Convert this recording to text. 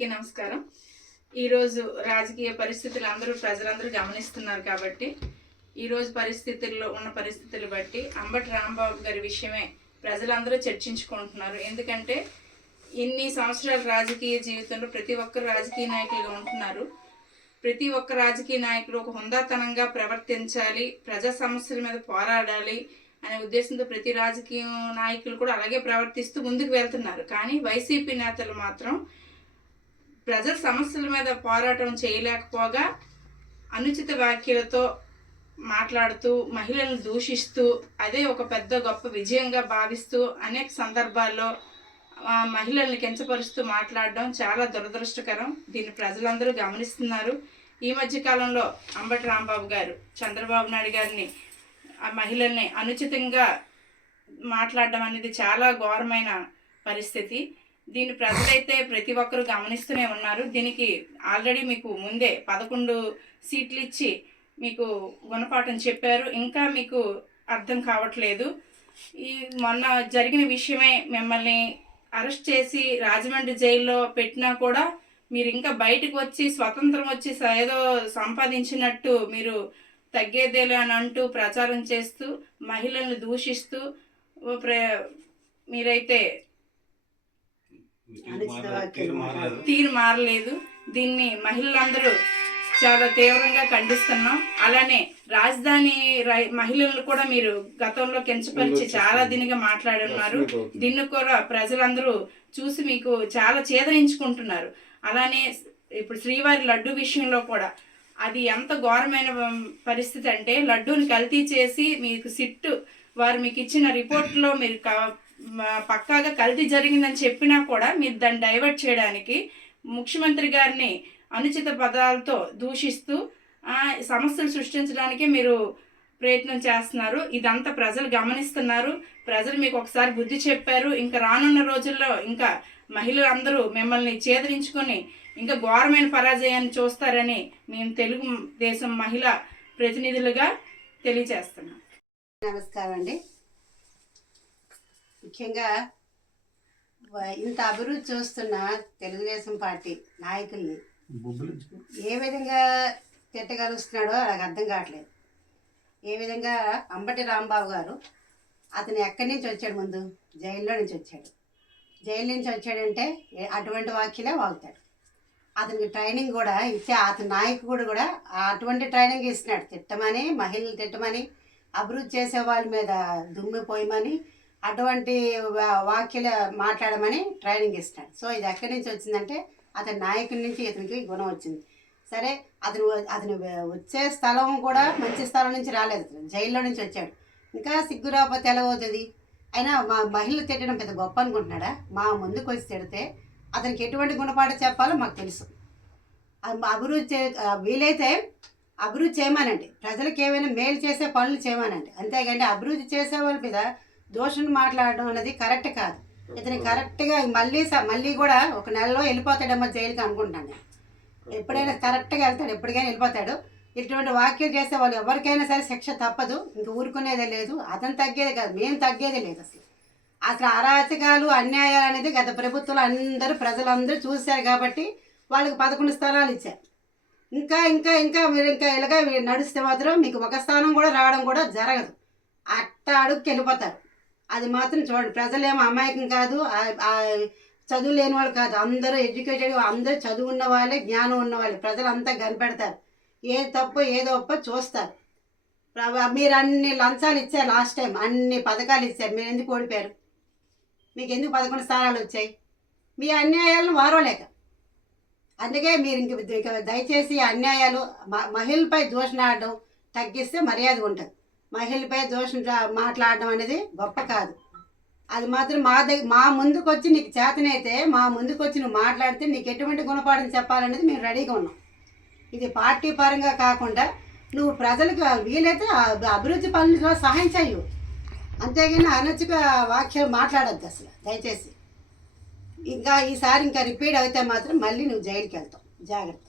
Okay నమస్కారం. ఈరోజు రాజకీయ పరిస్థితులు అందరూ ప్రజలందరూ గమనిస్తున్నారు కాబట్టి ఈ రోజు పరిస్థితుల్లో ఉన్న పరిస్థితులు బట్టి అంబటి రాంబాబు గారి విషయమే ప్రజలందరూ చర్చించుకుంటున్నారు. ఎందుకంటే ఇన్ని సంవత్సరాల రాజకీయ జీవితంలో ప్రతి ఒక్కరు రాజకీయ నాయకులుగా ఉంటున్నారు. ప్రతి ఒక్క రాజకీయ నాయకుడు ఒక హుందాతనంగా ప్రవర్తించాలి ప్రజా సమస్యల మీద పోరాడాలి అనే ఉద్దేశంతో ప్రతి రాజకీయ నాయకులు కూడా అలాగే ప్రవర్తిస్తూ ముందుకు వెళ్తున్నారు. కానీ వైసీపీ నేతలు మాత్రం ప్రజల సమస్యల మీద పోరాటం చేయలేకపోగా అనుచిత వ్యాఖ్యలతో మాట్లాడుతూ మహిళలను దూషిస్తూ అదే ఒక పెద్ద గొప్ప విజయంగా భావిస్తూ అనేక సందర్భాల్లో మహిళల్ని కించపరుస్తూ మాట్లాడడం చాలా దురదృష్టకరం. దీన్ని ప్రజలందరూ గమనిస్తున్నారు. ఈ మధ్య కాలంలో అంబటి రాంబాబు గారు చంద్రబాబు నాయుడు గారిని ఆ మహిళల్ని అనుచితంగా మాట్లాడడం అనేది చాలా ఘోరమైన పరిస్థితి. దీన్ని ప్రజలైతే ప్రతి ఒక్కరు గమనిస్తూనే ఉన్నారు. దీనికి ఆల్రెడీ మీకు ముందే పదకొండు సీట్లు ఇచ్చి మీకు గుణపాఠం చెప్పారు. ఇంకా మీకు అర్థం కావట్లేదు. ఈ మొన్న జరిగిన విషయమే మిమ్మల్ని అరెస్ట్ చేసి రాజమండ్రి జైల్లో పెట్టినా కూడా మీరు ఇంకా బయటకు వచ్చి స్వతంత్రం వచ్చి ఏదో సంపాదించినట్టు మీరు తగ్గేదేలే అని అంటూ ప్రచారం చేస్తూ మహిళలను దూషిస్తూ ప్ర మీరైతే తీరు మారలేదు దీన్ని మహిళలందరూ చాలా తీవ్రంగా ఖండిస్తున్నాం. అలానే రాజధాని రై- మహిళలను కూడా మీరు గతంలో కించపరిచి చాలా దీనిగా మాట్లాడున్నారు. దీన్ని కూడా ప్రజలందరూ చూసి మీకు చాలా చేదరించుకుంటున్నారు. అలానే ఇప్పుడు శ్రీవారి లడ్డు విషయంలో కూడా అది ఎంత ఘోరమైన పరిస్థితి అంటే లడ్డూని కల్తీ చేసి మీకు సిట్టు వారు మీకు ఇచ్చిన రిపోర్ట్లో మీరు పక్కాగా కల్తీ జరిగిందని చెప్పినా కూడా మీరు దాన్ని డైవర్ట్ చేయడానికి ముఖ్యమంత్రి గారిని అనుచిత పదాలతో దూషిస్తూ సమస్యలు సృష్టించడానికే మీరు ప్రయత్నం చేస్తున్నారు. ఇదంతా ప్రజలు గమనిస్తున్నారు. ప్రజలు మీకు ఒకసారి బుద్ధి చెప్పారు. ఇంకా రానున్న రోజుల్లో ఇంకా మహిళలందరూ మిమ్మల్ని చేదరించుకొని ఇంకా ఘోరమైన పరాజయాన్ని చూస్తారని మేము తెలుగు దేశం మహిళా ప్రతినిధులుగా తెలియజేస్తున్నాం. నమస్కారం అండి. ముఖ్యంగా ఇంత అభివృద్ధి చూస్తున్న తెలుగుదేశం పార్టీ నాయకుల్ని ఏ విధంగా తిట్టగలుస్తున్నాడో నాకు అర్థం కావట్లేదు. ఏ విధంగా అంబటి రాంబాబు గారు అతను ఎక్కడి నుంచి వచ్చాడు ముందు? జైల్లో నుంచి వచ్చాడు. జైలు నుంచి వచ్చాడంటే అటువంటి వాక్యలే వాగుతాడు. అతనికి ట్రైనింగ్ కూడా ఇచ్చే అతని నాయకుడు కూడా అటువంటి ట్రైనింగ్ ఇస్తున్నాడు. తిట్టమని మహిళలు తిట్టమని అభివృద్ధి చేసే వాళ్ళ మీద దుమ్ము పోయమని అటువంటి వాక్యలు మాట్లాడమని ట్రైనింగ్ ఇస్తాడు. సో ఇది ఎక్కడి నుంచి వచ్చిందంటే అతని నాయకుడి నుంచి ఇతనికి గుణం వచ్చింది. సరే అతను అతను వచ్చే స్థలం కూడా మంచి స్థలం నుంచి రాలేదు. జైల్లో నుంచి వచ్చాడు. ఇంకా సిగ్గు రాకపోతే ఎలాగవుతుంది అయినా మా మహిళలు తిట్టడం పెద్ద గొప్ప అనుకుంటున్నాడా? మా ముందుకు వచ్చి తిడితే అతనికి ఎటువంటి గుణపాఠం చెప్పాలో మాకు తెలుసు. అభివృద్ధి చే వీలైతే అభివృద్ధి చేయమనండి. ప్రజలకు ఏమైనా మేలు చేసే పనులు చేయమనండి. అంతేగాని అభివృద్ధి చేసే వాళ్ళ మీద దోషం మాట్లాడడం అనేది కరెక్ట్ కాదు. ఇతను కరెక్ట్గా మళ్ళీ మళ్ళీ కూడా ఒక నెలలో వెళ్ళిపోతాడేమో జైలుకి అనుకుంటున్నాను నేను. ఎప్పుడైనా కరెక్ట్గా వెళ్తాడు ఎప్పటికైనా వెళ్ళిపోతాడు. ఇటువంటి వాక్యం చేసే వాళ్ళు ఎవరికైనా సరే శిక్ష తప్పదు. ఇంక ఊరుకునేదే లేదు. అతను తగ్గేది కాదు. మేము తగ్గేది లేదు అసలు. అసలు అరాచకాలు అన్యాయాలు అనేది గత ప్రభుత్వంలో అందరూ ప్రజలందరూ చూశారు కాబట్టి వాళ్ళకి పదకొండు స్థానాలు ఇచ్చారు. ఇంకా ఇంకా ఇంకా మీరు ఇంకా ఇలాగ నడిస్తే మాత్రం మీకు ఒక స్థానం కూడా రావడం కూడా జరగదు. అట్ట అడుగుకి వెళ్ళిపోతారు. అది మాత్రం చూడండి. ప్రజలేమో అమాయకం కాదు. చదువు లేని వాళ్ళు కాదు. అందరూ ఎడ్యుకేటెడ్ అందరూ చదువు ఉన్న వాళ్ళే జ్ఞానం ఉన్న వాళ్ళే. ప్రజలంతా కనిపెడతారు. ఏది తప్పు ఏదో ఒప్పో చూస్తారు. మీరు అన్ని లంచాలు ఇచ్చారు లాస్ట్ టైం అన్ని పథకాలు ఇచ్చారు. మీరు ఎందుకు ఓడిపోయారు? మీకు ఎందుకు పదకొండు స్థానాలు వచ్చాయి? మీ అన్యాయాలను వారోలేక అందుకే మీరు ఇంక దయచేసి అన్యాయాలు మ- మహిళపై దూషణాడడం తగ్గిస్తే మర్యాద ఉంటుంది. మహిళపై దోషం మాట్లాడడం అనేది గొప్ప కాదు. అది మాత్రం మా దగ్గర మా ముందుకు వచ్చి నీకు చేతనైతే మా ముందుకు వచ్చి నువ్వు మాట్లాడితే నీకు ఎటువంటి గుణపాఠం చెప్పాలనేది మేము రెడీగా ఉన్నాం. ఇది పార్టీ పరంగా కాకుండా నువ్వు ప్రజలకు వీలైతే అభివృద్ధి పనులు సహాయం చేయు అంతేగాని అనచిక వాక్యం మాట్లాడద్దు అసలు దయచేసి. ఇంకా ఈసారి ఇంకా రిపీట్ అయితే మాత్రం మళ్ళీ నువ్వు జైలుకి వెళ్తావు జాగ్రత్త.